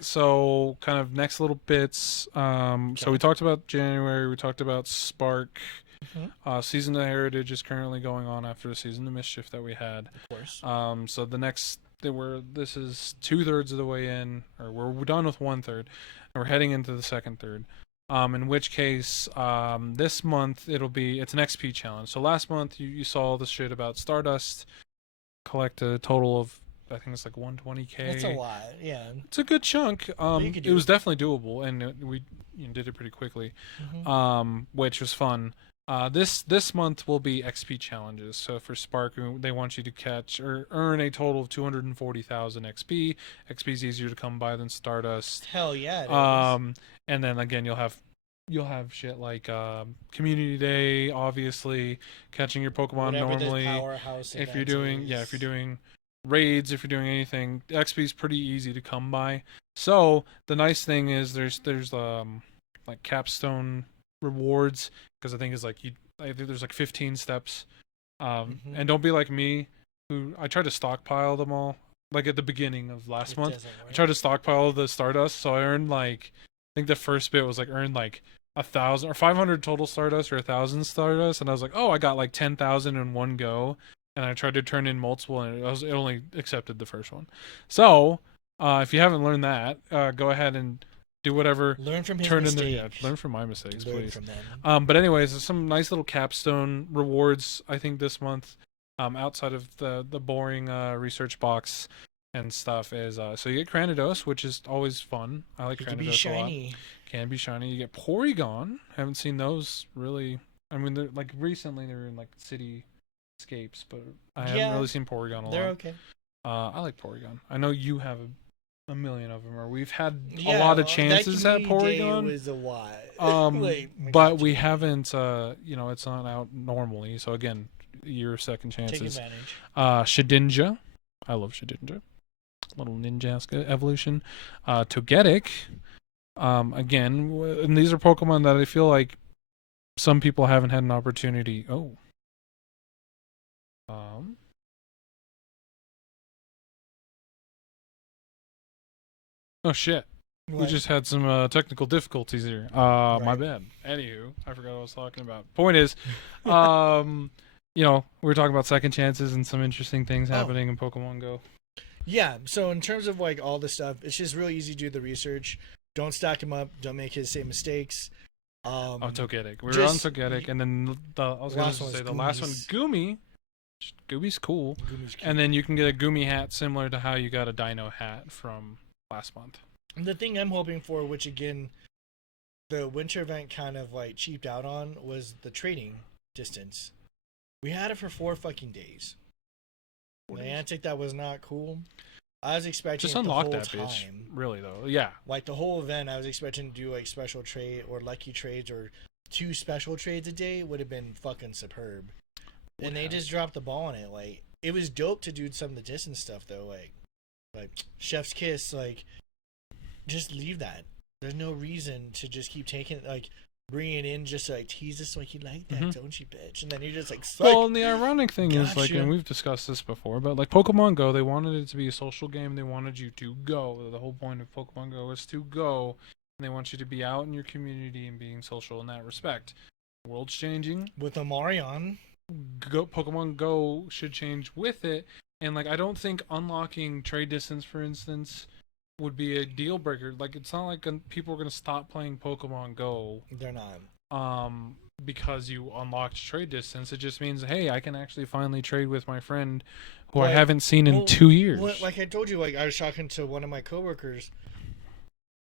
So kind of next little bits. So we talked about January. We talked about Spark. Mm-hmm. Season of Heritage is currently going on after the Season of Mischief that we had. Of course. So the next... This is 2/3 of the way in, or we're done with 1/3, and we're heading into the second third. In which case, this month it's an XP challenge. So last month you saw the shit about Stardust, collect a total of, I think it's like 120k. That's a lot, yeah. It's a good chunk. It was definitely doable, and we did it pretty quickly, which was fun. This month will be XP challenges. So for Spark, they want you to catch or earn a total of 240,000 XP. XP is easier to come by than Stardust. Hell yeah, it is. And then again, you'll have shit like Community Day, obviously, catching your Pokemon Whatever normally. Powerhouse if you're doing raids, if you're doing anything, XP is pretty easy to come by. So the nice thing is there's like Capstone Rewards, because I think it's like there's like 15 steps. And don't be like me, who I tried to stockpile them all. Like at the beginning of last month, I tried to stockpile the Stardust, so I earned like, I think the first bit was like earned like 1,000 or 500 total Stardust or 1,000 Stardust, and I was like, oh, I got like 10,000 in one go, and I tried to turn in multiple, and it only accepted the first one. So if you haven't learned that, go ahead and do whatever. Learn from his mistakes. Learn from my mistakes, Learn please. from them. But anyways, there's some nice little Capstone Rewards, I think, this month. Outside of the boring research box and stuff is so you get Cranidos, which is always fun. I like Cranidos a lot. Can be shiny. You get Porygon. Haven't seen those really. I mean, they're like recently they were in like Cityscapes, but I haven't really seen Porygon a lot. They're okay. I like Porygon. I know you have a million of them, or we've had a lot of chances at Porygon. Was a lot. But we haven't. It's not out normally. So again, your second chances. Take advantage. Shedinja. I love Shedinja. Little Ninjaska evolution. Togetic. Again, and these are Pokemon that I feel like some people haven't had an opportunity. Oh. Oh shit. What? We just had some technical difficulties here. My bad. Anywho, I forgot what I was talking about. Point is, we were talking about second chances and some interesting things happening in Pokemon Go. Yeah, so in terms of like all this stuff, it's just really easy to do the research. Don't stack him up. Don't make his same mistakes. Togetic. We were on Togetic, and then I was going to say the last one, Goomy. Goomy's cool. And then you can get a Goomy hat similar to how you got a Dino hat from last month. The thing I'm hoping for, which again, the winter event kind of like cheaped out on, was the trading distance. We had it for 4 fucking days. Niantic, that was not cool. I was expecting just unlock that bitch. Really though, yeah. Like the whole event, I was expecting to do like special trade or lucky trades or 2 special trades a day would have been fucking superb. And they just dropped the ball on it. Like it was dope to do some of the distance stuff though. Like Chef's Kiss. Like just leave that. There's no reason to just keep taking bring it in just to like tease us like you like that, don't you, bitch? And then you're just like, well, and the ironic thing is like, and we've discussed this before, but like Pokemon Go, they wanted it to be a social game. They wanted you to go. The whole point of Pokemon Go is to go, and they want you to be out in your community and being social in that respect. The world's changing with Omarion. Pokemon Go should change with it, and like I don't think unlocking trade distance, for instance, would be a deal breaker. Like it's not like people are gonna stop playing Pokemon Go. They're not. Because you unlocked trade distance. It just means, hey, I can actually finally trade with my friend who I haven't seen in 2 years. Like I told you, like I was talking to one of my coworkers,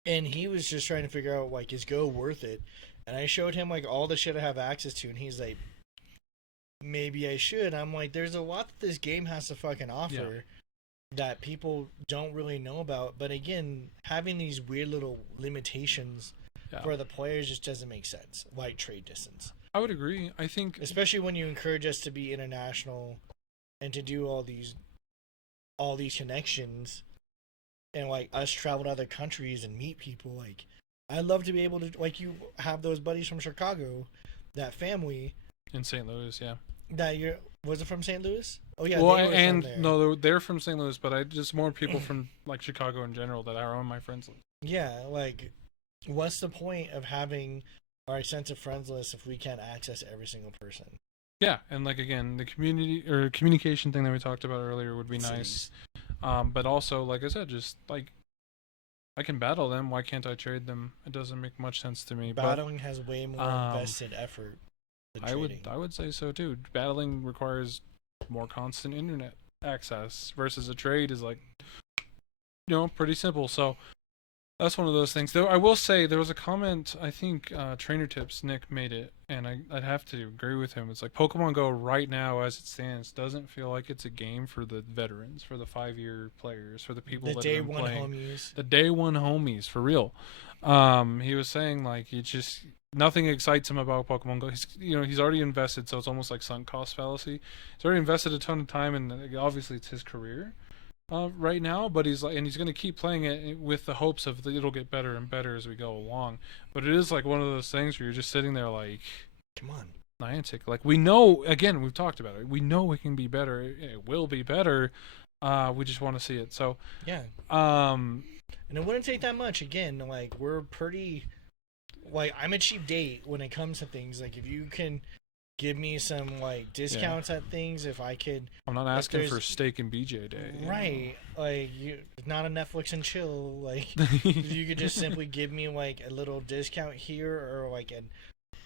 and he was just trying to figure out like is Go worth it, and I showed him like all the shit I have access to, and he's like, maybe I should. I'm like, there's a lot that this game has to fucking offer. That people don't really know about, but again, having these weird little limitations for the players just doesn't make sense. Like trade distance, I would agree. I think, especially when you encourage us to be international and to do all these connections, and like us travel to other countries and meet people. Like, I'd love to be able to, like, you have those buddies from Chicago, that family in St. Louis, was it from St. Louis? Oh yeah. Well, and no, they're from St. Louis, but I just more people from like Chicago in general that are on my friends list. Yeah, like, what's the point of having our extensive friends list if we can't access every single person? Yeah, and like again, the community or communication thing that we talked about earlier would be nice. But also, like I said, just like I can battle them. Why can't I trade them? It doesn't make much sense to me. Battling has way more invested effort than trading. I would say so too. Battling requires more constant internet access versus a trade is like, pretty simple. So that's one of those things. Though I will say there was a comment, I think Trainer Tips Nick made it, and I'd have to agree with him. It's like Pokemon Go right now, as it stands, doesn't feel like it's a game for the veterans, for the 5-year players, for the people that have been playing. Homies. The day one homies, for real. He was saying like it just nothing excites him about Pokemon Go. He's already invested, so it's almost like sunk cost fallacy. He's already invested a ton of time, and obviously it's his career. Right now, but he's going to keep playing it with the hopes of that it'll get better and better as we go along. But it is like one of those things where you're just sitting there like, come on, Niantic. Like we know, again, we've talked about it. We know it can be better. It will be better. We just want to see it. So yeah. And it wouldn't take that much. Again, like we're pretty, like I'm a cheap date when it comes to things. Like if you can give me some like discounts at things, if I could. I'm not asking for steak and BJ day. Right. Like not a Netflix and chill. Like you could just simply give me like a little discount here, or like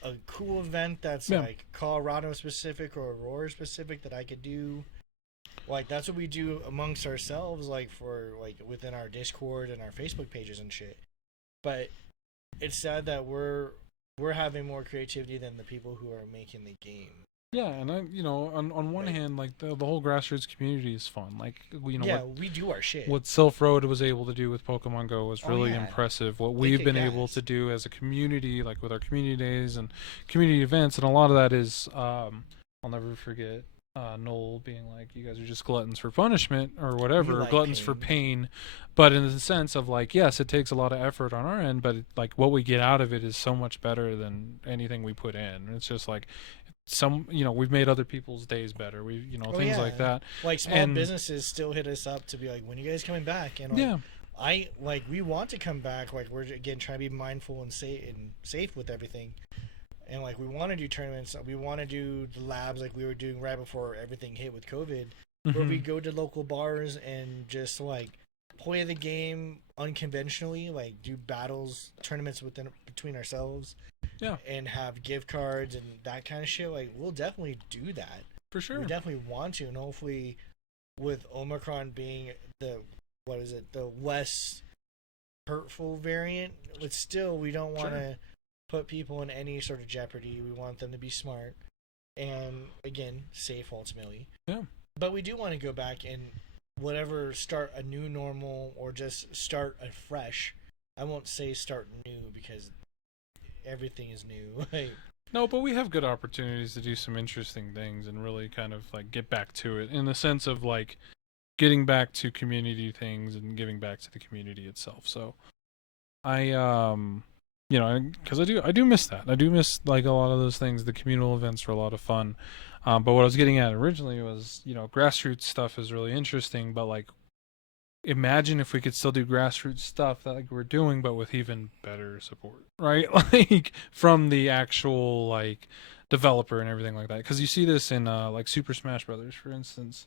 a cool event that's like Colorado specific or Aurora specific that I could do. Like that's what we do amongst ourselves, like for like within our Discord and our Facebook pages and shit. But it's sad that we're having more creativity than the people who are making the game. Yeah, and on one hand, like the whole grassroots community is fun. Like we do our shit. What Silph Road was able to do with Pokemon Go was really impressive. What we've been able to do as a community, like with our community days and community events, and a lot of that is, I'll never forget Noel being like, "You guys are just gluttons for punishment or whatever, like gluttons for pain." But in the sense of like, yes, it takes a lot of effort on our end, but like what we get out of it is so much better than anything we put in. It's just like we've made other people's days better. We things like that. Like small businesses still hit us up to be like, when are you guys coming back? And we want to come back. Like we're again trying to be mindful and safe with everything. And like we want to do tournaments, we want to do the labs like we were doing right before everything hit with COVID, where we go to local bars and just like play the game unconventionally, like do battles, tournaments between ourselves, and have gift cards and that kind of shit. Like we'll definitely do that for sure. We definitely want to, and hopefully, with Omicron being the less hurtful variant, but still we don't want to put people in any sort of jeopardy. We want them to be smart and again safe ultimately. Yeah. But we do want to go back and start a new normal or just start afresh. I won't say start new because everything is new. No, but we have good opportunities to do some interesting things and really kind of like get back to it in the sense of like getting back to community things and giving back to the community itself. So because I do miss that. I do miss like a lot of those things. The communal events are a lot of fun. But what I was getting at originally was, grassroots stuff is really interesting, but like imagine if we could still do grassroots stuff that like we're doing, but with even better support, right? Like from the actual like developer and everything like that. Because you see this in like Super Smash Brothers, for instance.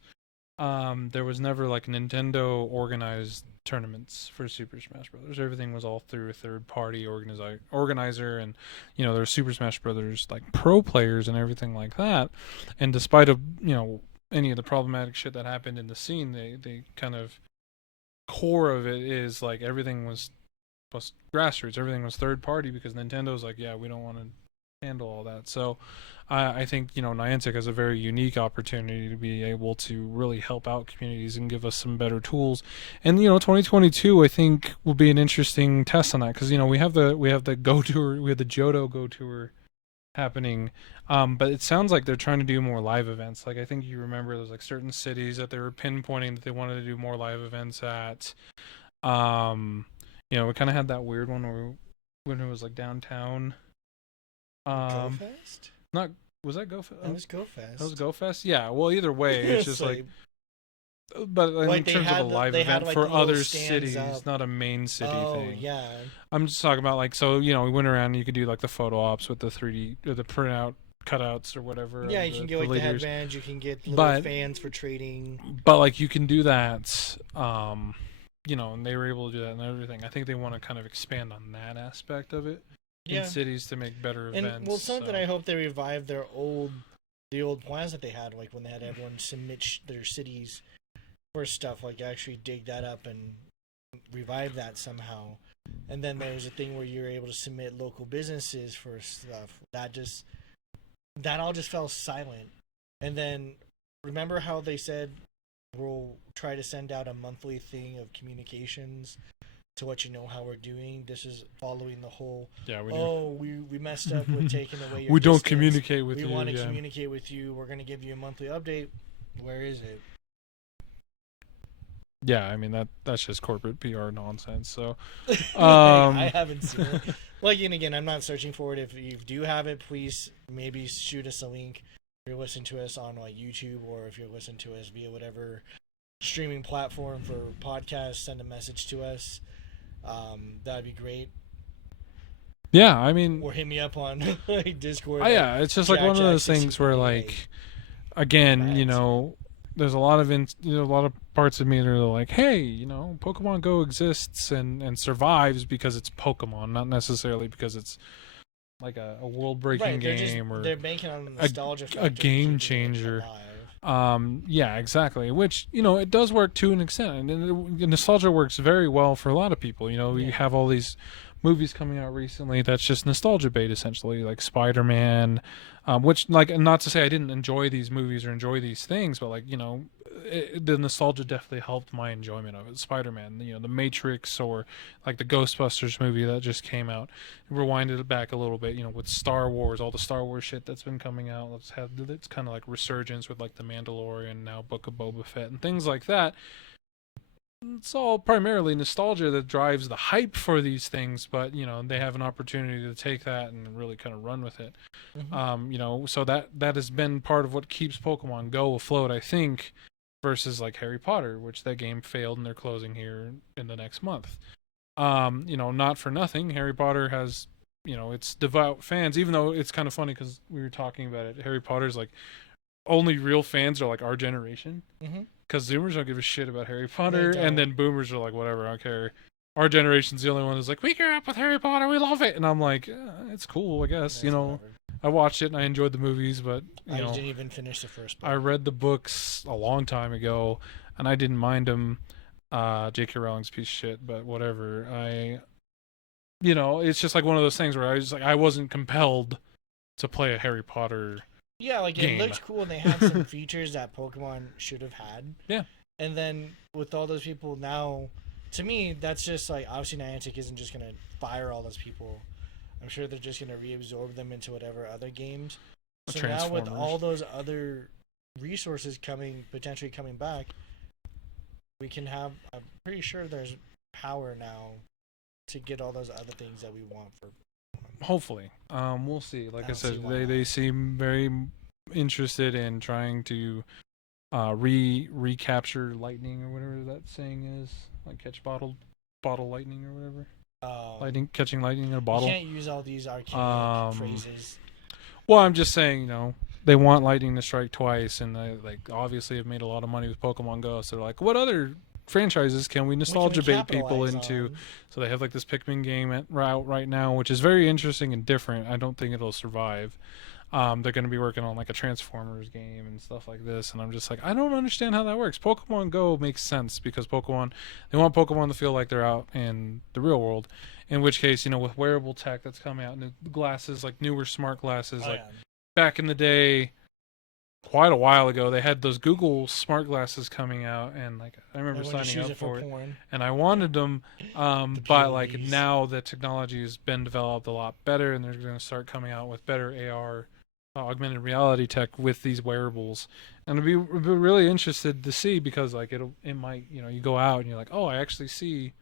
There was never like Nintendo organized tournaments for Super Smash Brothers. Everything was all through a third-party organizer, and there were Super Smash Brothers like pro players and everything like that. And despite any of the problematic shit that happened in the scene, they kind of core of it is like everything was grassroots. Everything was third-party because Nintendo's like, yeah, we don't want to handle all that. So I think Niantic has a very unique opportunity to be able to really help out communities and give us some better tools. And 2022 I think will be an interesting test on that because we have the Go Tour, we have the Johto Go Tour happening, but it sounds like they're trying to do more live events. Like I think you remember there's like certain cities that they were pinpointing that they wanted to do more live events at. We kind of had that weird one when it was like downtown. Go Fest? Not was that Go Fest? That was Go Fest. That was Go Fest. Yeah. Well, either way, it's just like. But in terms of a live event for other cities, not a main city thing. Yeah. I'm just talking about like we went around and you could do like the photo ops with the 3D or the printout cutouts or whatever. Yeah, you can get like the headbands. You can get little fans for trading. But like you can do that. and they were able to do that and everything. I think they want to kind of expand on that aspect of it in cities to make better events. And well, something I hope they revive the old plans that they had, like when they had everyone submit their cities for stuff, like actually dig that up and revive that somehow. And then there was a thing where you were able to submit local businesses for stuff. That all just fell silent. And then remember how they said we'll try to send out a monthly thing of communications to let you know how we're doing. This is following the whole we messed up with taking away your we distance. don't communicate with you. We want to communicate with you. We're going to give you a monthly update. Where is it? Yeah, I mean that's just corporate PR nonsense. So I haven't seen it. Like, and again, I'm not searching for it. If you do have it, please maybe shoot us a link. If you're listening to us on like YouTube, or if you're listening to us via whatever streaming platform for podcasts, send a message to us. That'd be great. Yeah, I mean, or hit me up on like Discord. Yeah, it's just like one of those things where, like, again, there's a lot of parts of me that are like, hey, Pokemon Go exists and survives because it's Pokemon, not necessarily because it's like a world-breaking game or they're banking on the nostalgia factor, a game changer. Yeah, exactly. Which, it does work to an extent, and nostalgia works very well for a lot of people. We have all these movies coming out recently that's just nostalgia bait, essentially, like Spider-Man, which, like, not to say I didn't enjoy these movies or enjoy these things, but, like, the nostalgia definitely helped my enjoyment of it. Spider-Man, the Matrix, or like the Ghostbusters movie that just came out. Rewinded it back a little bit, with Star Wars, all the Star Wars shit that's been coming out. It's kind of like resurgence with like the Mandalorian, now Book of Boba Fett, and things like that. It's all primarily nostalgia that drives the hype for these things, but they have an opportunity to take that and really kind of run with it. Mm-hmm. So that has been part of what keeps Pokemon Go afloat, I think, versus like Harry Potter, which that game failed and they're closing here in the next month. Not for nothing, Harry Potter has its devout fans, even though it's kind of funny because we were talking about it. Harry Potter's like only real fans are like our generation. Mm-hmm. Because Zoomers don't give a shit about Harry Potter, and then Boomers are like, whatever, I don't care. Our generation's the only one that's like, we grew up with Harry Potter, we love it. And I'm like, it's cool, I guess. I watched it and I enjoyed the movies, but I didn't even finish the first book. I read the books a long time ago, and I didn't mind them. J.K. Rowling's piece of shit, but whatever. It's just like one of those things where I wasn't compelled to play a Harry Potter. Yeah, like game. It looked cool, and they had some features that Pokemon should have had. Yeah. And then with all those people now, to me, that's just like, obviously Niantic isn't just going to fire all those people. I'm sure they're just going to reabsorb them into whatever other games. So now with all those other resources potentially coming back, we can have, I'm pretty sure there's power now to get all those other things that we want for. Hopefully. We'll see. Like I said, they seem very interested in trying to recapture lightning or whatever that saying is. Like catch bottle lightning or whatever. Catching lightning in a bottle. You can't use all these archaic phrases. Well, I'm just saying, they want lightning to strike twice, and they obviously have made a lot of money with Pokemon Go, so they're like, what other franchises can we nostalgia bait people into on? So they have like this Pikmin game out right now, which is very interesting and different. I don't think it'll survive. They're going to be working on like a Transformers game and stuff like this, and I'm just like, I don't understand how that works. Pokemon Go makes sense because they want Pokemon to feel like they're out in the real world, in which case, with wearable tech that's coming out, and the glasses, like newer smart glasses, back in the day, quite a while ago, they had those Google smart glasses coming out, and like I remember signing up for it, and I wanted them, but like now the technology has been developed a lot better, and they're going to start coming out with better AR, augmented reality tech with these wearables, and I'd be really interested to see, because like it might, you go out and you're like, oh, I actually see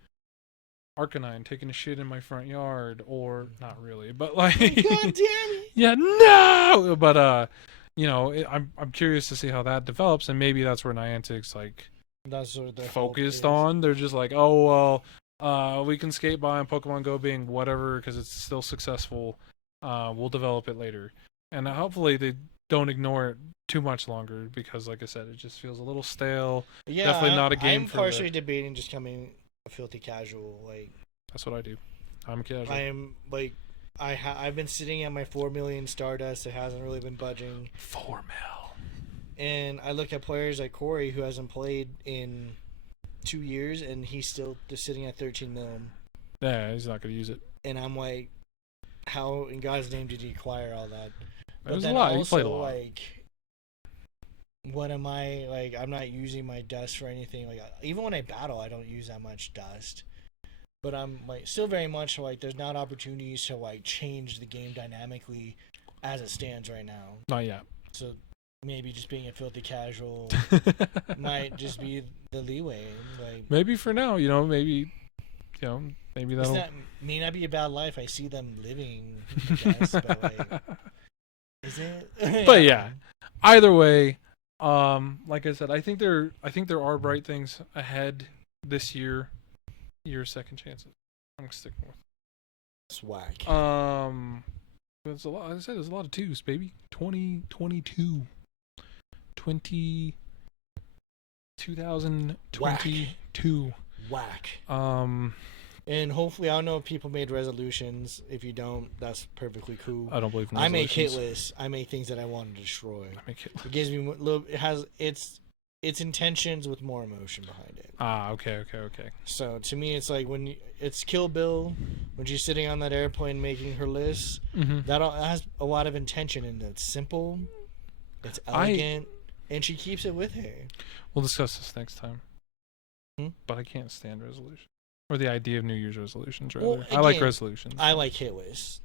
Arcanine taking a shit in my front yard, or not really, but like, God damn it, yeah, no, but I'm curious to see how that develops, and maybe that's where Niantic's like that's what they're focused on. They're just like, oh well, we can skate by on Pokemon Go being whatever because it's still successful. We'll develop it later, and hopefully they don't ignore it too much longer, because like I said, it just feels a little stale. Yeah, definitely not a game. I'm partially debating just coming a filthy casual. Like that's what I do. I'm a casual. I am like I've been sitting at my 4 million Stardust. It hasn't really been budging. 4 mil. And I look at players like Corey who hasn't played in 2 years and he's still just sitting at 13 mil. Yeah, he's not going to use it. And I'm like, how in God's name did you acquire all that? It was a lot. Also, you played a lot. Like, what am I like? I'm not using my dust for anything. Like, even when I battle, I don't use that much dust. But I'm like still very much like there's not opportunities to like change the game dynamically as it stands right now. Not yet. So maybe just being a filthy casual might just be the leeway. Like maybe for now, maybe that'll. May not be a bad life. I see them living, I guess, but like, is it? But yeah, either way, like I said, I think there are bright things ahead this year. Your second chances. I'm sticking with. Swag. There's a lot. As I said, there's a lot of twos, baby. 2022. 2022. Whack. And hopefully, I don't know if people made resolutions. If you don't, that's perfectly cool. I don't believe in resolutions. I make hit lists. lists. I make things that I want to destroy. I make hit lists. It gives me a little. It has its intentions with more emotion behind it. Okay. So to me, it's like it's Kill Bill when she's sitting on that airplane making her list. Mm-hmm. That has a lot of intention in it. It's simple, it's elegant, and she keeps it with her. We'll discuss this next time. But I can't stand resolution or the idea of New Year's resolutions. Rather, well, again, I like resolutions. I like hit lists.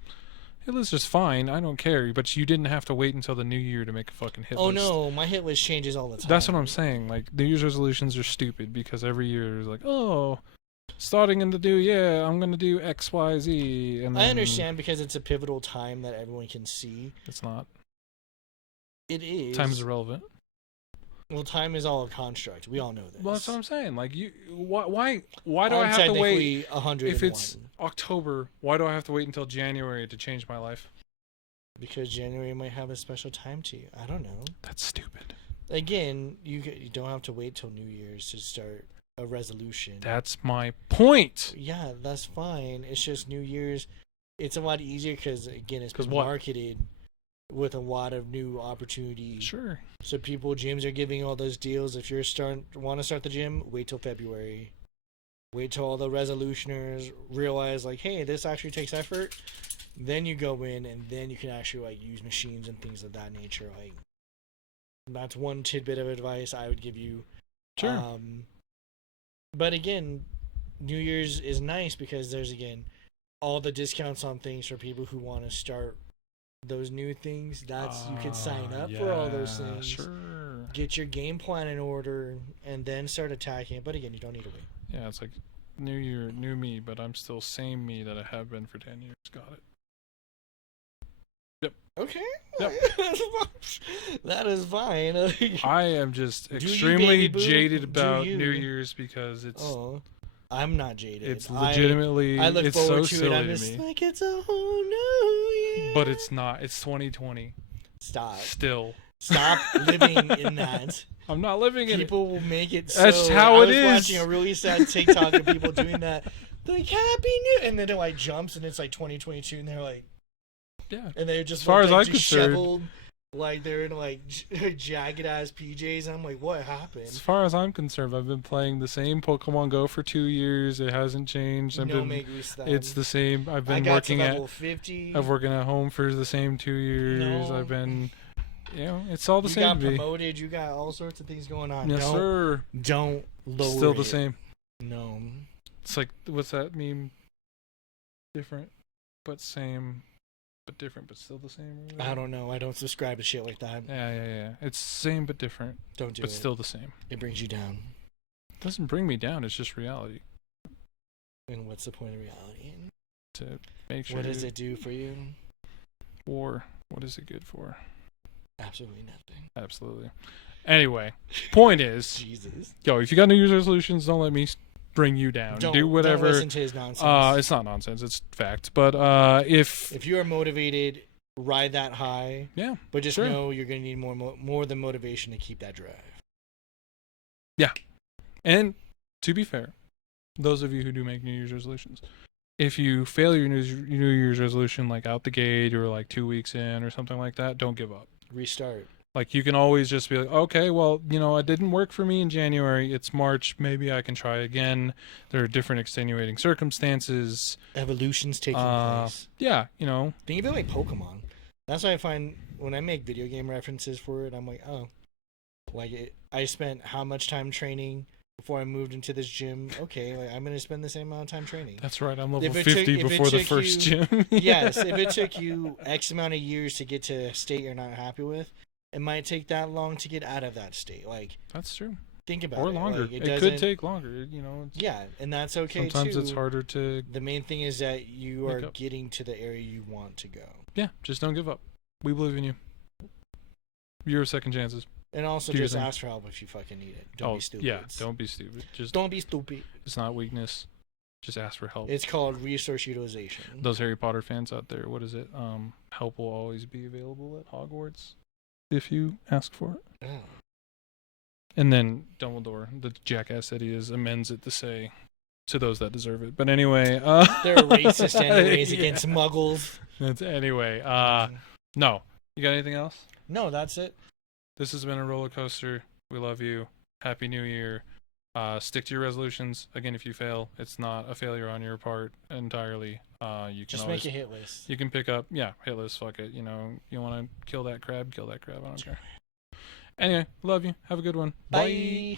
Hit list is fine. I don't care. But you didn't have to wait until the new year to make a fucking hit list. Oh no, my hit list changes all the time. That's what I'm saying. Like New Year's resolutions are stupid because every year is like, oh, starting in the new year, I'm gonna do X, Y, Z. And then I understand because it's a pivotal time that everyone can see. It's not. It is. Time is irrelevant. Well, time is all a construct. We all know this. Well, that's what I'm saying. Like why do I have to wait? 101. If it's October, why do I have to wait until January to change my life? Because January might have a special time to you. I don't know. That's stupid. Again, you don't have to wait till New Year's to start a resolution. That's my point. Yeah, that's fine. It's just New Year's. It's a lot easier because again, it's been marketed with a lot of new opportunities. Sure. So gyms are giving all those deals. If you're want to start the gym, wait till February. Wait till all the resolutioners realize like, hey, this actually takes effort. Then you go in and then you can actually like use machines and things of that nature. Like that's one tidbit of advice I would give you. Sure. But again, New Year's is nice because there's again all the discounts on things for people who want to start those new things. That's you can sign up for all those things. Sure. Get your game plan in order and then start attacking it. But again, you don't need to wait. Yeah, it's like new year, new me, but I'm still same me that I have been for 10 years. Got it. Yep. Okay. Yep. That is fine. I am just extremely jaded about New Year's because it's. Oh, I'm not jaded. It's legitimately. I look it's forward so to it. I'm silly just to me. like it's a whole new year. But it's not. It's 2020. Stop. Still. Stop living in that. I'm not living in it. People will make it so. That's how it is. I was watching a really sad TikTok of people doing that. They're like, Happy New... And then it like jumps and it's like 2022 and they're like... Yeah. And they're just as far as I'm disheveled. concerned... Like they're in like jagged ass PJs. And I'm like, what happened? As far as I'm concerned, I've been playing the same Pokemon Go for 2 years. It hasn't changed. It's the same. I've been working at level 50. I've working at home for the same 2 years. No. I've been, it's all the same. You got promoted. You got all sorts of things going on. Yes, sir. Don't lower Still the same. No. It's like what's that meme? Different, but same. But different, but still the same. I don't know. I don't subscribe to shit like that. Yeah. It's same but different. Don't do it. But still the same. It brings you down. It doesn't bring me down. It's just reality. And what's the point of reality? To make sure. What does it do for you? War. What is it good for? Absolutely nothing. Absolutely. Anyway, point is, Jesus. Yo, if you got New Year's resolutions, don't let me bring you down. Do whatever. Don't listen to his nonsense. It's not nonsense. It's fact. But if you are motivated, ride that high. Yeah. But just know you're going to need more than motivation to keep that drive. Yeah. And to be fair, those of you who do make New Year's resolutions, if you fail your New Year's resolution like out the gate or like 2 weeks in or something like that, don't give up. Restart. Like, you can always just be like, okay, well, it didn't work for me in January. It's March. Maybe I can try again. There are different extenuating circumstances. Evolution's taking place. Yeah, Think of it like Pokemon. That's why I find when I make video game references for it, I'm like, oh, like I spent how much time training before I moved into this gym? Okay, like I'm going to spend the same amount of time training. That's right. I'm level 50 before the first gym. Yes, if it took you X amount of years to get to a state you're not happy with, it might take that long to get out of that state. Like, that's true. Think about it. Or longer. Like, it could take longer. Yeah, and that's okay sometimes too. It's harder to. The main thing is that you are getting to the area you want to go. Yeah, just don't give up. We believe in you. Your second chances. And also just ask for help if you fucking need it. Don't be stupid. Yeah, don't be stupid. Just don't be stupid. It's not weakness. Just ask for help. It's called resource utilization. Those Harry Potter fans out there, what is it? Help will always be available at Hogwarts if you ask for it. Oh. And then Dumbledore, the jackass that he is, amends it to say, to those that deserve it. But anyway, they're racist anyways against muggles. Anyway, no. You got anything else? No, that's it. This has been a roller coaster. We love you. Happy New Year. Stick to your resolutions. Again, if you fail, it's not a failure on your part entirely. You can just always, make a hit list. You can pick up, hit list. Fuck it. You want to kill that crab, kill that crab. I don't care. Anyway, love you. Have a good one. Bye. Bye.